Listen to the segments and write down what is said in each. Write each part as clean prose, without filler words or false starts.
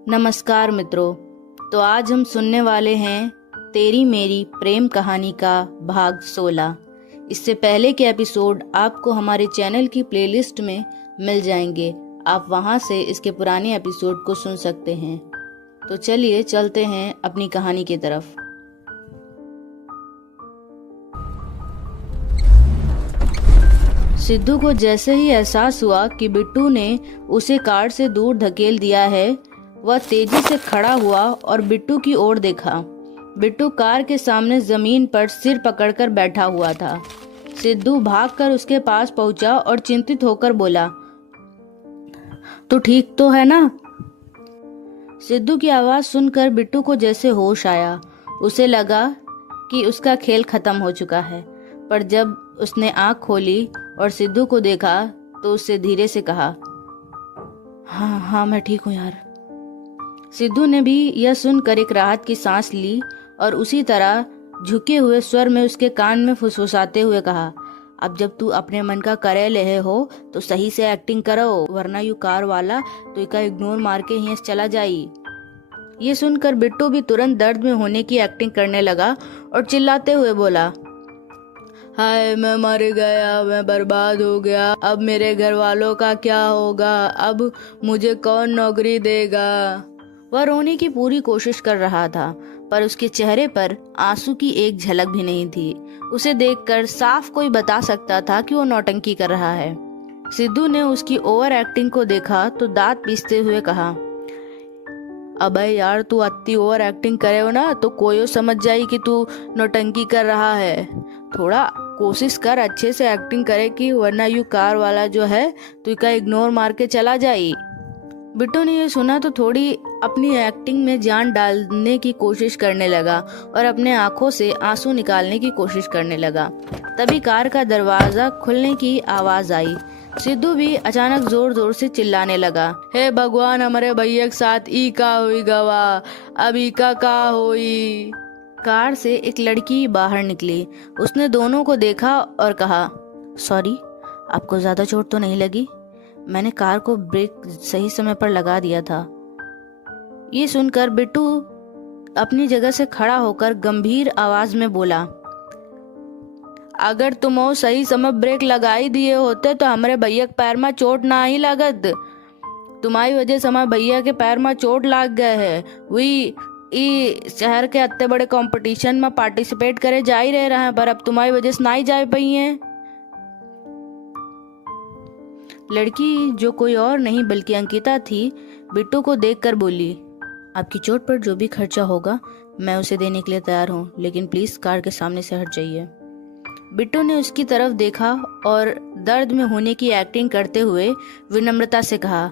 नमस्कार मित्रों। तो आज हम सुनने वाले हैं तेरी मेरी प्रेम कहानी का भाग 16। इससे पहले के एपिसोड आपको हमारे चैनल की प्लेलिस्ट में मिल जाएंगे। आप वहां से इसके पुराने एपिसोड को सुन सकते हैं। तो चलिए चलते हैं अपनी कहानी की तरफ। सिद्धू को जैसे ही एहसास हुआ कि बिट्टू ने उसे कार से दूर धकेल दिया है, वह तेजी से खड़ा हुआ और बिट्टू की ओर देखा। बिट्टू कार के सामने जमीन पर सिर पकड़कर बैठा हुआ था। सिद्धू भागकर उसके पास पहुंचा और चिंतित होकर बोला, "तू ठीक तो है ना?" सिद्धू की आवाज सुनकर बिट्टू को जैसे होश आया। उसे लगा कि उसका खेल खत्म हो चुका है, पर जब उसने आंख खोली और सिद्धू को देखा तो उससे धीरे से कहा, हाँ मैं ठीक हूँ यार। सिद्धू ने भी यह सुनकर एक राहत की सांस ली और उसी तरह झुके हुए स्वर में उसके कान में फुसफुसाते हुए कहा, अब जब तू अपने मन का करे ले हो तो सही से एक्टिंग करो, वरना यू कार वाला तो इका इग्नोर मार के यहीं से चला जाई। ये सुनकर बिट्टू भी तुरंत दर्द में होने की एक्टिंग करने लगा और चिल्लाते हुए बोला, हाय मैं मर गया, मैं बर्बाद हो गया, अब मेरे घर वालों का क्या होगा, अब मुझे कौन नौकरी देगा। वह रोने की पूरी कोशिश कर रहा था, पर उसके चेहरे पर आंसू की एक झलक भी नहीं थी। उसे देखकर साफ कोई बता सकता था कि वो नौटंकी कर रहा है। सिद्धू ने उसकी ओवर एक्टिंग को देखा तो दांत पीसते हुए कहा, अबे यार तू अति ओवर एक्टिंग करे हो ना तो कोई समझ जाए कि तू नौटंकी कर रहा है। थोड़ा कोशिश कर अच्छे से एक्टिंग करे कि वरना यू कार वाला जो है तू का इग्नोर मार के चला जाए। बिट्टू ने ये सुना तो थोड़ी अपनी एक्टिंग में जान डालने की कोशिश करने लगा और अपने आंखों से आंसू निकालने की कोशिश करने लगा। तभी कार का दरवाजा खुलने की आवाज आई। सिद्धू भी अचानक जोर जोर से चिल्लाने लगा, हे भगवान हमारे भैया के साथ ई का हुई गवा, अब ई का हुई। कार से एक लड़की बाहर निकली। उसने दोनों को देखा और कहा, सॉरी आपको ज्यादा चोट तो नहीं लगी? मैंने कार को ब्रेक सही समय पर लगा दिया था। ये सुनकर बिट्टू अपनी जगह से खड़ा होकर गंभीर आवाज में बोला, अगर तुम वो सही समय ब्रेक लगा ही दिए होते तो हमारे भैया के पैर में चोट ना ही लागत। तुम्हारी वजह से हमारे भैया के पैर में चोट लाग गए है। वही शहर के इतने बड़े कंपटीशन में पार्टिसिपेट करे जा ही रहे हैं, पर अब तुम्हारी वजह से ना ही जा पाई हैं। लड़की जो कोई और नहीं बल्कि अंकिता थी, बिट्टू को देखकर बोली, आपकी चोट पर जो भी खर्चा होगा मैं उसे देने के लिए तैयार हूँ, लेकिन प्लीज कार के सामने से हट जाइए। बिट्टू ने उसकी तरफ देखा और दर्द में होने की एक्टिंग करते हुए विनम्रता से कहा,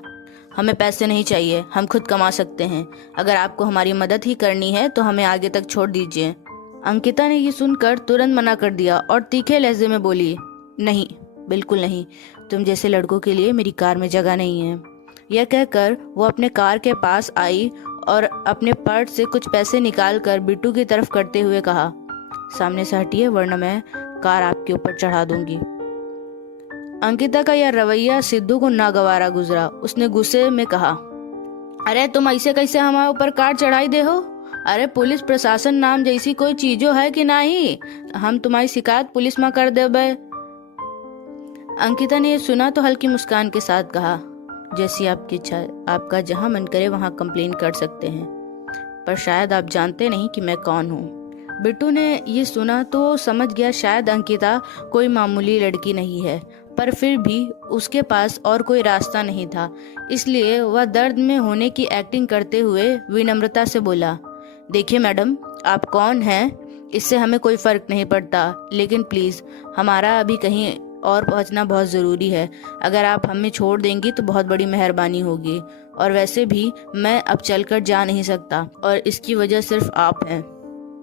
हमें पैसे नहीं चाहिए, हम खुद कमा सकते हैं। अगर आपको हमारी मदद ही करनी है तो हमें आगे तक छोड़ दीजिए। अंकिता ने ये सुनकर तुरंत मना कर दिया और तीखे लहजे में बोली, नहीं बिल्कुल नहीं, तुम जैसे लड़कों के लिए मेरी कार में जगह नहीं है। यह कहकर वो अपने कार के पास आई और अपने पर्स से कुछ पैसे निकालकर बिट्टू की तरफ करते हुए कहा, सामने से हटिए वरना मैं कार आपके ऊपर चढ़ा दूंगी। अंकिता का यह रवैया सिद्धू को नागवारा गुजरा। उसने गुस्से में कहा, अरे तुम ऐसे कैसे हमारे ऊपर कार चढ़ाई दे हो? अरे पुलिस प्रशासन नाम जैसी कोई चीजों है कि नहीं? हम तुम्हारी शिकायत पुलिस में कर देबे। अंकिता ने यह सुना तो हल्की मुस्कान के साथ कहा, जैसी आपकी इच्छा, आपका जहां मन करे वहां कंप्लेन कर सकते हैं, पर शायद आप जानते नहीं कि मैं कौन हूँ। बिट्टू ने ये सुना तो समझ गया शायद अंकिता कोई मामूली लड़की नहीं है, पर फिर भी उसके पास और कोई रास्ता नहीं था। इसलिए वह दर्द में होने की एक्टिंग करते हुए विनम्रता से बोला, देखिए मैडम, आप कौन हैं इससे हमें कोई फर्क नहीं पड़ता, लेकिन प्लीज हमारा अभी कहीं और पहुंचना बहुत जरूरी है। अगर आप हमें छोड़ देंगी तो बहुत बड़ी मेहरबानी होगी, और वैसे भी मैं अब चलकर जा नहीं सकता और इसकी वजह सिर्फ आप हैं।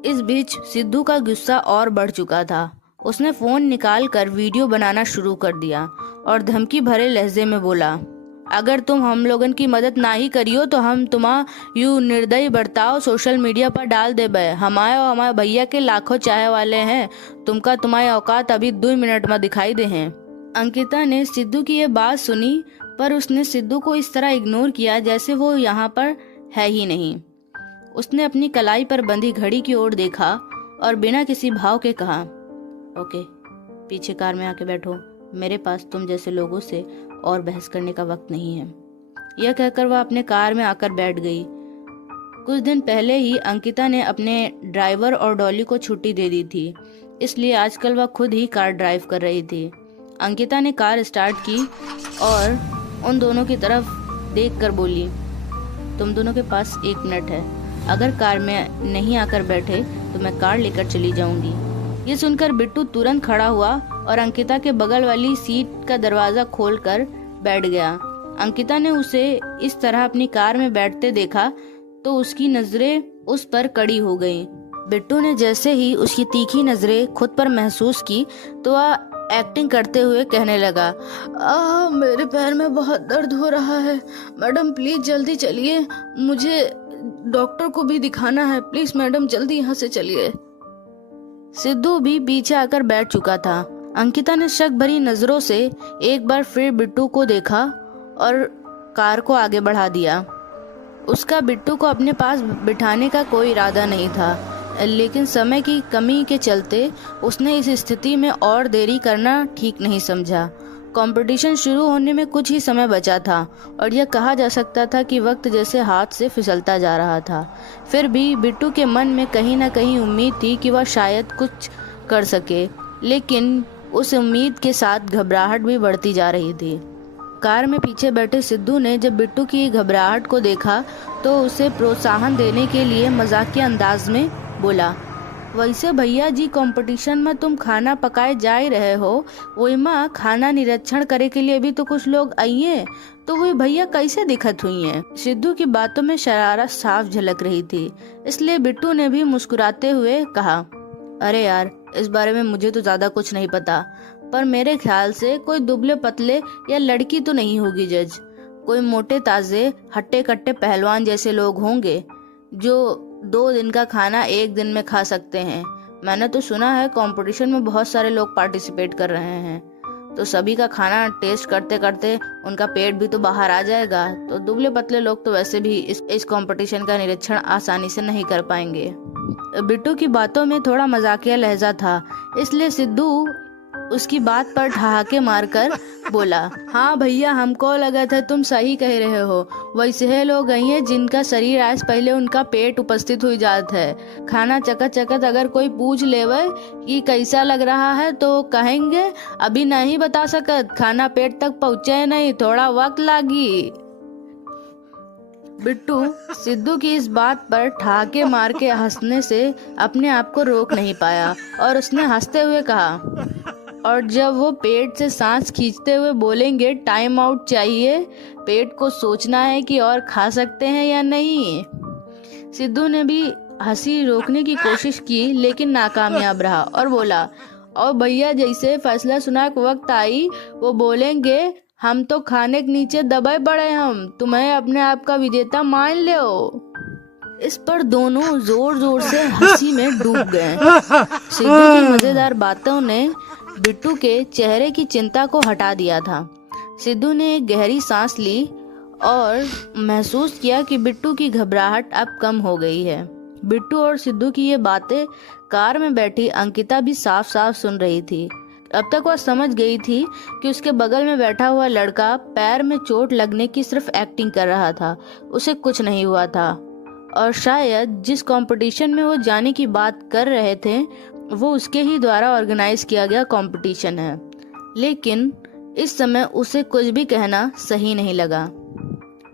इस बीच सिद्धू का गुस्सा और बढ़ चुका था। उसने फोन निकालकर वीडियो बनाना शुरू कर दिया और धमकी भरे लहजे में बोला, अगर तुम हम लोगन की मदद ना ही करियो तो हम तुम्हारा यू निर्दयी बर्ताव सोशल मीडिया पर डाल देबे। हमारे और हमारे भैया के लाखों चाहे वाले हैं, तुम्हारी औकात अभी 2 मिनट में दिखाई दे हैं। अंकिता ने सिद्धू की ये बात सुनी, पर उसने सिद्धू को इस तरह इग्नोर किया जैसे वो यहाँ पर है ही नहीं। उसने अपनी कलाई पर बंधी घड़ी की ओर देखा और बिना किसी भाव के कहा, ओके, पीछे कार में आके बैठो, मेरे पास तुम जैसे लोगों से और बहस करने का वक्त नहीं है। यह कहकर वह अपने कार में आकर बैठ गई। कुछ दिन पहले ही अंकिता ने अपने ड्राइवर और डॉली को छुट्टी दे दी थी, इसलिए आजकल वह खुद ही कार ड्राइव कर रही थी। अंकिता ने कार स्टार्ट की और उन दोनों की तरफ देखकर बोली, तुम दोनों के पास 1 मिनट है, अगर कार में नहीं आकर बैठे तो मैं कार लेकर चली जाऊंगी। ये सुनकर बिट्टू तुरंत खड़ा हुआ और अंकिता के बगल वाली सीट का दरवाजा खोलकर बैठ गया। अंकिता ने उसे इस तरह अपनी कार में बैठते देखा तो उसकी नजरें उस पर कड़ी हो गईं। बिट्टू ने जैसे ही उसकी तीखी नजरें खुद पर महसूस की तो वह एक्टिंग करते हुए कहने लगा, मेरे पैर में बहुत दर्द हो रहा है, मैडम प्लीज जल्दी चलिए, मुझे डॉक्टर को भी दिखाना है, प्लीज मैडम जल्दी यहाँ से चलिए। सिद्धू भी पीछे आकर बैठ चुका था। अंकिता ने शक भरी नजरों से एक बार फिर बिट्टू को देखा और कार को आगे बढ़ा दिया। उसका बिट्टू को अपने पास बिठाने का कोई इरादा नहीं था, लेकिन समय की कमी के चलते उसने इस स्थिति में और देरी करना ठीक नहीं समझा। कंपटीशन शुरू होने में कुछ ही समय बचा था और यह कहा जा सकता था कि वक्त जैसे हाथ से फिसलता जा रहा था। फिर भी बिट्टू के मन में कहीं ना कहीं उम्मीद थी कि वह शायद कुछ कर सके, लेकिन उस उम्मीद के साथ घबराहट भी बढ़ती जा रही थी। कार में पीछे बैठे सिद्धू ने जब बिट्टू की घबराहट को देखा तो उसे प्रोत्साहन देने के लिए मजाकिया अंदाज में बोला, वैसे भैया जी कंपटीशन में तुम खाना पकाए जा ही रहे हो, वही माँ खाना निरीक्षण करे के लिए भी तो कुछ लोग आइए, तो वही भैया कैसे दिखत हुई हैं? सिद्धू की बातों में शरारत साफ झलक रही थी, इसलिए बिट्टू ने भी मुस्कुराते हुए कहा, अरे यार, इस बारे में मुझे तो ज्यादा कुछ नहीं पता, पर मेरे ख्याल से कोई दुबले पतले या लड़की तो नहीं होगी जज, कोई मोटे ताजे हट्टे कट्टे पहलवान जैसे लोग होंगे जो 2 दिन का खाना 1 दिन में खा सकते हैं। मैंने तो सुना है कंपटीशन में बहुत सारे लोग पार्टिसिपेट कर रहे हैं, तो सभी का खाना टेस्ट करते करते उनका पेट भी तो बाहर आ जाएगा, तो दुबले पतले लोग तो वैसे भी इस कंपटीशन का निरीक्षण आसानी से नहीं कर पाएंगे। बिट्टू की बातों में थोड़ा मजाकिया लहजा था, इसलिए सिद्धू उसकी बात पर ठहाके मारकर बोला, हाँ भैया, हमको लगा था तुम सही कह रहे हो, वैसे लोग गई हैं जिनका शरीर आज पहले उनका पेट उपस्थित हुई जात है। खाना चकत अगर कोई पूछ लेवे कि कैसा लग रहा है तो कहेंगे अभी नहीं बता सकत, खाना पेट तक पहुँचे नहीं, थोड़ा वक्त लागी। बिट्टू सिद्धू की इस बात पर ठहाके मार के हंसने से अपने आप को रोक नहीं पाया और उसने हंसते हुए कहा, और जब वो पेट से सांस खींचते हुए बोलेंगे टाइम आउट चाहिए, पेट को सोचना है कि और खा सकते हैं या नहीं। सिद्धू ने भी हंसी रोकने की कोशिश की लेकिन नाकामयाब रहा और बोला, और भैया जैसे फैसला सुना के वक्त आई वो बोलेंगे हम तो खाने के नीचे दबाए पड़े, हम तुम्हें अपने आप का विजेता मान लो। इस पर दोनों जोर जोर से हंसी में डूब गए। सिद्धू की मजेदार बातों ने बिट्टू के चेहरे की चिंता को हटा दिया था। सिद्धू ने एक गहरी सांस ली और महसूस किया कि बिट्टू की घबराहट अब कम हो गई है। बिट्टू और सिद्धू की ये बातें कार में बैठी अंकिता भी साफ साफ सुन रही थी। अब तक वह समझ गई थी कि उसके बगल में बैठा हुआ लड़का पैर में चोट लगने की सिर्फ एक्टिंग कर रहा था, उसे कुछ नहीं हुआ था, और शायद जिस कंपटीशन में वो जाने की बात कर रहे थे वो उसके ही द्वारा ऑर्गेनाइज किया गया कंपटीशन है। लेकिन इस समय उसे कुछ भी कहना सही नहीं लगा।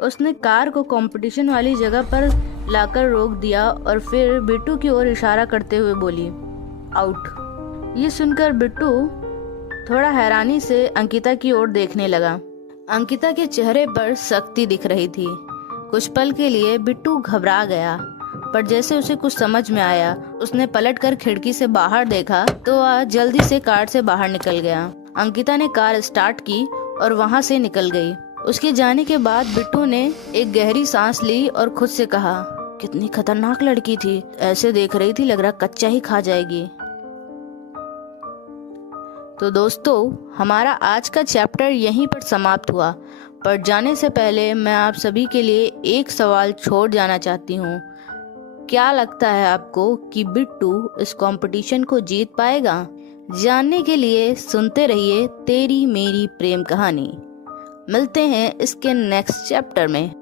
उसने कार को कंपटीशन वाली जगह पर लाकर रोक दिया और फिर बिट्टू की ओर इशारा करते हुए बोली, आउट। ये सुनकर बिट्टू थोड़ा हैरानी से अंकिता की ओर देखने लगा। अंकिता के चेहरे पर सख्ती दिख रही थी। कुछ पल के लिए बिट्टू घबरा गया, पर जैसे उसे कुछ समझ में आया उसने पलटकर खिड़की से बाहर देखा तो वह जल्दी से कार से बाहर निकल गया। अंकिता ने कार स्टार्ट की और वहां से निकल गई। उसके जाने के बाद बिट्टू ने एक गहरी सांस ली और खुद से कहा, कितनी खतरनाक लड़की थी, ऐसे देख रही थी लग रहा कच्चा ही खा जाएगी। तो दोस्तों, हमारा आज का चैप्टर यहीं पर समाप्त हुआ। पर जाने से पहले मैं आप सभी के लिए एक सवाल छोड़ जाना चाहती हूँ। क्या लगता है आपको कि बिट्टू इस कंपटीशन को जीत पाएगा? जानने के लिए सुनते रहिए तेरी मेरी प्रेम कहानी। मिलते हैं इसके नेक्स्ट चैप्टर में।